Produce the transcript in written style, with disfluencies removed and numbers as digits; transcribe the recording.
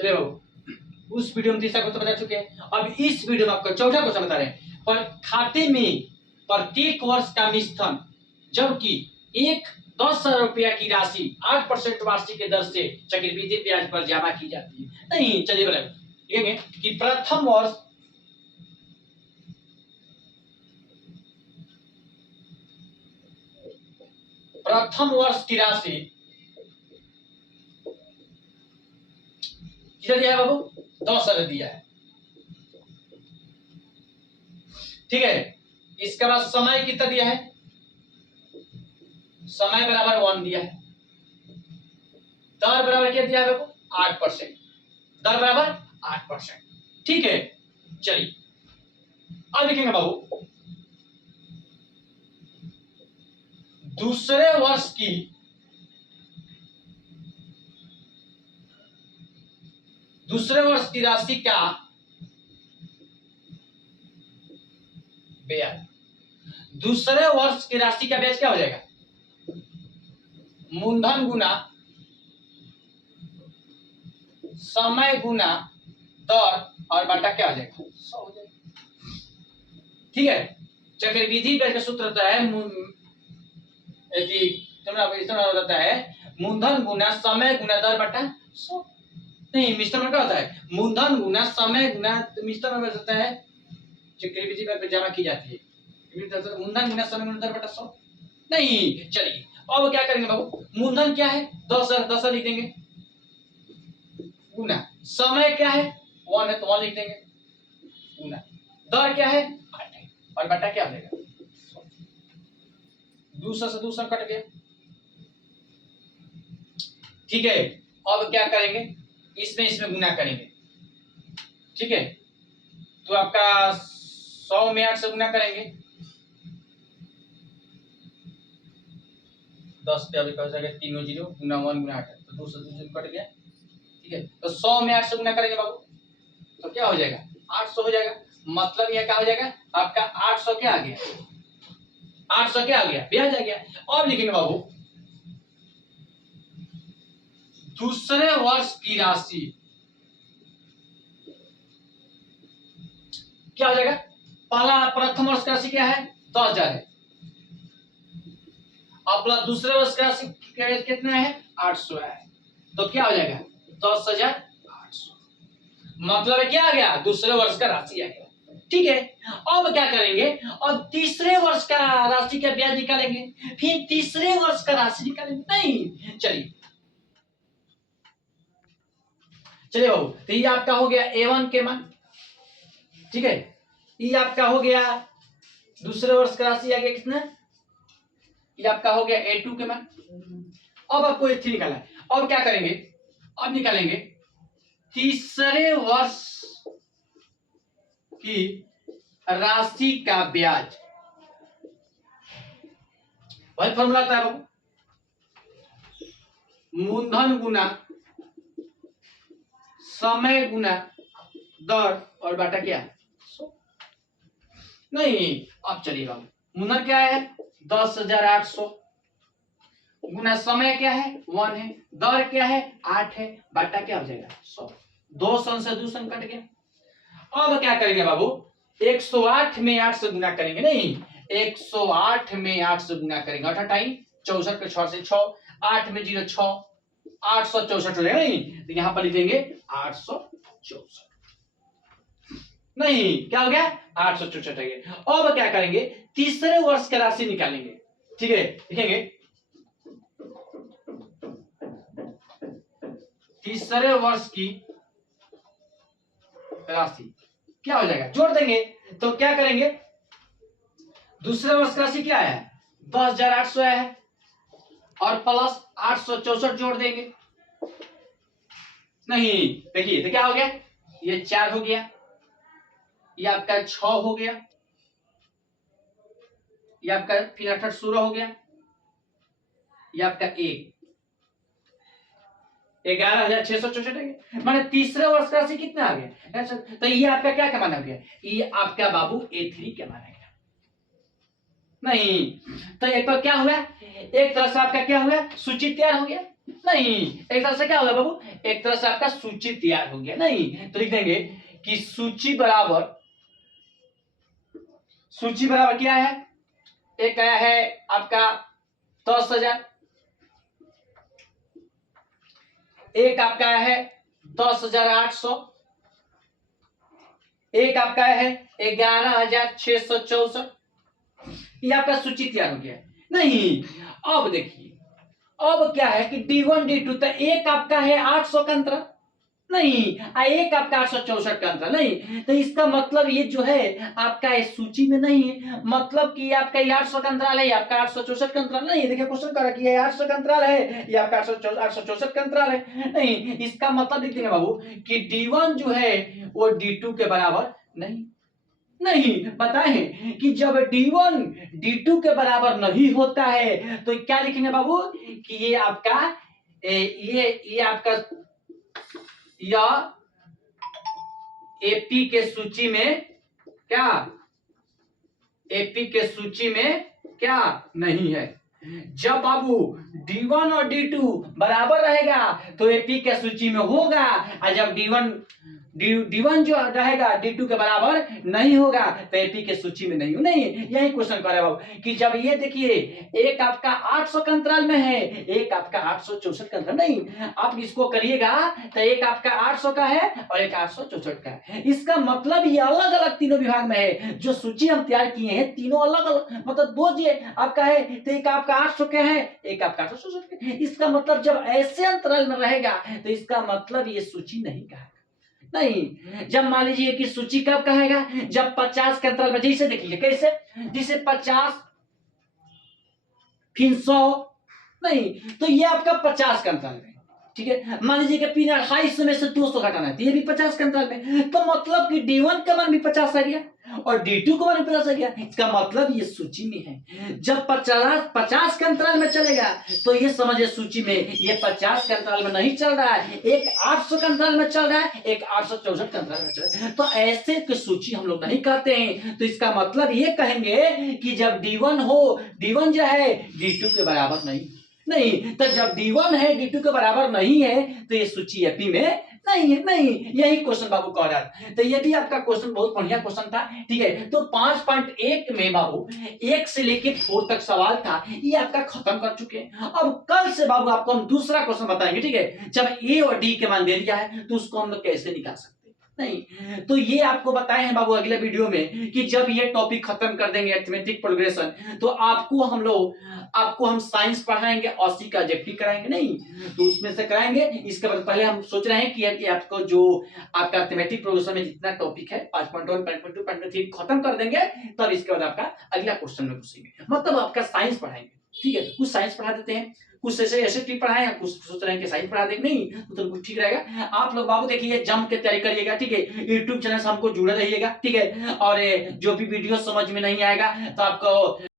चलिए बाबू, उस वीडियो में तीसरा क्वेश्चन बता चुके हैं। अब इस वीडियो में आपको चौथा क्वेश्चन बता रहे हैं। पर खाते में प्रत्येक वर्ष का मिश्रण जबकि एक 10,000 रुपया की राशि 8% वार्षिक के दर से चक्रवृद्धि ब्याज पर जमा की जाती है। नहीं, चलिए बोलेंगे कि प्रथम वर्ष की राशि कितना दिया है बाबू? 10,000 दिया है। ठीक है, इसके बाद समय कितना दिया है? समय बराबर 1 दिया है। दर बराबर क्या दिया है बाबू? 8%। दर बराबर 8%। ठीक है, चलिए अब लिखेंगे बाबू, दूसरे वर्ष की राशि का ब्याज। दूसरे वर्ष की राशि का ब्याज क्या हो जाएगा? मूलधन गुना समय गुना दर और बटा क्या हो जाएगा? 100 हो जाएगा। ठीक है, चक्रवृद्धि ब्याज का सूत्र होता है होता है मूलधन गुना समय गुना दर बटा 100। नहीं, मिश्रण में क्या होता है? मूलधन गुना समय गुना, मिश्रण में होता है चक्रवृद्धि ब्याज पर जमा की जाती है मूलधन गुना समय गुना दर बटा 100। नहीं, चलिए अब क्या करेंगे बाबू? मूलधन क्या है? 10,000 लिख देंगे, गुना समय क्या है? 1 है तो 1 लिख देंगे, गुना दर क्या है? 8 है, और बटा क्या हो जाएगा? 200 से 200 कट गया। ठीक है, अब क्या करेंगे? इसमें गुना करेंगे। ठीक है, तो आपका 100 में 8 से गुना करेंगे, 10 पे अभी कह जाएगा 3 0 गुना 1 गुना 8 तो 200 कट गया। ठीक है, तो 100 में 8 से गुना करेंगे बाबू तो क्या हो जाएगा? 800 हो जाएगा। मतलब यह क्या हो जाएगा आपका? 800 क्या आ गया? 800 क्या आ गया? ब्याज आ गया। अब लिखेंगे बाबू, दूसरे वर्ष की राशि क्या हो जाएगा? प्रथम वर्ष की राशि क्या है? 10,000 है। अब दूसरे वर्ष की राशि कितना है? 800 है। तो क्या हो जाएगा? 10,800। मतलब क्या आ गया? दूसरे वर्ष का राशि आ गया। ठीक है, अब क्या करेंगे? अब तीसरे वर्ष का राशि का ब्याज निकालेंगे, फिर तीसरे वर्ष का राशि निकालेंगे। नहीं, चलिए बाबू, तो ये आपका हो गया A1 के मान। ठीक है, ये आपका हो गया दूसरे वर्ष का राशि आ गया कितना? ये आपका हो गया A2 के मान। अब आपको A3 निकालना है। अब क्या करेंगे? अब निकालेंगे तीसरे वर्ष की राशि का ब्याज। वही फॉर्मूला था बाबू, मूलधन गुना समय गुना दर और बाटा क्या? 100। नहीं, अब चलिए बाबू, मूलधन क्या है? 10,800 गुना समय क्या है? 1 है, दर क्या है? 8 है, बाटा क्या हो जाएगा? 100। 200 से 200 कट गया। अब क्या करेंगे बाबू? 108 में 8 से गुना करेंगे। नहीं, 108 में 8 से गुना करेंगे। 8 टाइम 64 पे 6 से 6, 8 में 0 6, 864 हो जाएगा। नहीं, तो यहां पर लिख देंगे 864। नहीं, क्या हो गया? 864 हो गया। अब क्या करेंगे? तीसरे वर्ष का राशि निकालेंगे। ठीक है, लिखेंगे तीसरे वर्ष की राशि क्या हो जाएगा? जोड़ देंगे। तो क्या करेंगे? दूसरे वर्ष की राशि क्या है? 10,800 है और प्लस 864 जोड़ देंगे। नहीं, देखिए तो क्या हो गया? ये 4 हो गया, ये आपका 6 हो गया, ये आपका फिर 8 16 हो गया, ये आपका 11,664 है। माने तीसरे वर्ष का राशि कितना आ गया? तो ये आपका क्या मान हो गया? ये आपका बाबू A3 का मान है। नहीं, तो एक बार क्या हुआ? एक तरह से आपका क्या हुआ? सूची तैयार हो गया। नहीं, एक तरह से क्या होगा बाबू, एक तरह से आपका सूची तैयार हो गया। नहीं तो लिख देंगे कि सूची बराबर क्या है, एक आया है आपका 10,000, एक आपका है 10,800, एक आपका है 11,664। ये आपका सूची तैयार हो गया। नहीं अब देखिए, अब क्या है कि D1 D2, तो एक आपका है 800 का अंतराल, नहीं एक आपका 864 का अंतराल, नहीं तो इसका मतलब ये जो है आपका इस सूची में नहीं है, मतलब कि ये आपका 800 का अंतराल है, ये आपका 864 का अंतराल नहीं। देखिए क्वेश्चन कर रहा कि ये 800 का अंतराल है, ये आपका 864 का अंतराल है। नहीं, इसका मतलब लिख देंगे बाबू कि D1 जो है वो D2 के बराबर नहीं। नहीं बताएं कि जब D1 D2 के बराबर नहीं होता है तो क्या लिखेंगे बाबू कि ये आपका ये आपका यह एपी के सूची में क्या, एपी के सूची में क्या नहीं है। जब बाबू D1 और D2 बराबर रहेगा तो एपी के सूची में होगा, और जब D1 जो रहेगा D2 के बराबर नहीं होगा तो एपी के सूची में नहीं हो। नहीं यही क्वेश्चन कर रहा है बाबू कि जब ये देखिए एक आपका 800 का अंतराल में है, एक आपका 864 का अंतराल, नहीं आप इसको करिएगा तो एक आपका 800 का है और एक 864 का है। इसका मतलब ये अलग अलग तीनों विभाग में है। जो सूची हम तैयार किए हैं तीनों अलग अलग, मतलब दो जो आपका है तो एक आपका 800 का है, एक आपका 864 का है। इसका मतलब जब ऐसे अंतराल में रहेगा तो इसका मतलब ये सूची नहीं कहा। नहीं, जब मान लीजिए कि सूची कब कहेगा, जब 50 के अंतराल में, जैसे देखिए कैसे, जैसे 50 फिर 100, नहीं तो ये आपका 50 का अंतराल में, ठीक है। मान लीजिए कि पिन 250 में से 200 घटाना है तो ये भी 50 के अंतराल में, तो मतलब कि D1 का मान भी 50 आ गया और D2 का मान भी 50 आ गया। इसका मतलब ये सूची में है। जब 50 के अंतराल में चलेगा तो ये समझिए सूची में ये 50 के अंतराल में नहीं चल रहा है, एक 800 के अंतराल में चल रहा है, एक 864 के अंतराल में चल रहा है। तो ऐसे की सूची हम लोग नहीं कहते हैं। तो इसका मतलब ये कहेंगे कि जब D1 हो, D1 जो है D2 के बराबर नहीं, तो जब D1 है D2 के बराबर नहीं है तो ये सूची एपी में नहीं है। नहीं यही क्वेश्चन बाबू कह रहा है। तो ये भी आपका क्वेश्चन बहुत बढ़िया क्वेश्चन था, ठीक है। तो 5.1 में बाबू 1 से लेके 4 तक सवाल था, ये आपका खत्म कर चुके हैं। अब कल से बाबू आपको हम दूसरा क्वेश्चन बताएंगे, ठीक है। जब ए और डी के मान दे दिया है तो उसको हम लोग कैसे निकाल सकते हैं। नहीं तो ये आपको बताए हैं बाबू अगले वीडियो में कि जब ये टॉपिक खत्म कर देंगे अरिथमेटिक प्रोग्रेशन तो आपको हम साइंस पढ़ाएंगे, 80 का जेपी कराएंगे, नहीं तो उसमें से कराएंगे। इसके बाद पहले हम सोच रहे हैं कि आपको जो आपका अरिथमेटिक प्रोग्रेशन में जितना टॉपिक है 5.1 5.2 5.3 खत्म कर देंगे, तब इसके बाद आपका अगला क्वेश्चन में घुसेंगे, मतलब आपका साइंस पढ़ाएंगे, ठीक है। कुछ साइंस पढ़ा देते हैं, कुछ ऐसे टिप पढ़ाए हैं, कुछ सोच रहे हैं कि साइंस पढ़ा देंगे, नहीं तो कुछ ठीक रहेगा। आप लोग बाबू देखिए जम के तैयारी करिएगा, ठीक है। यूट्यूब चैनल से हमको जुड़े रहिएगा, ठीक है। और जो भी वीडियो समझ में नहीं आएगा तो आपको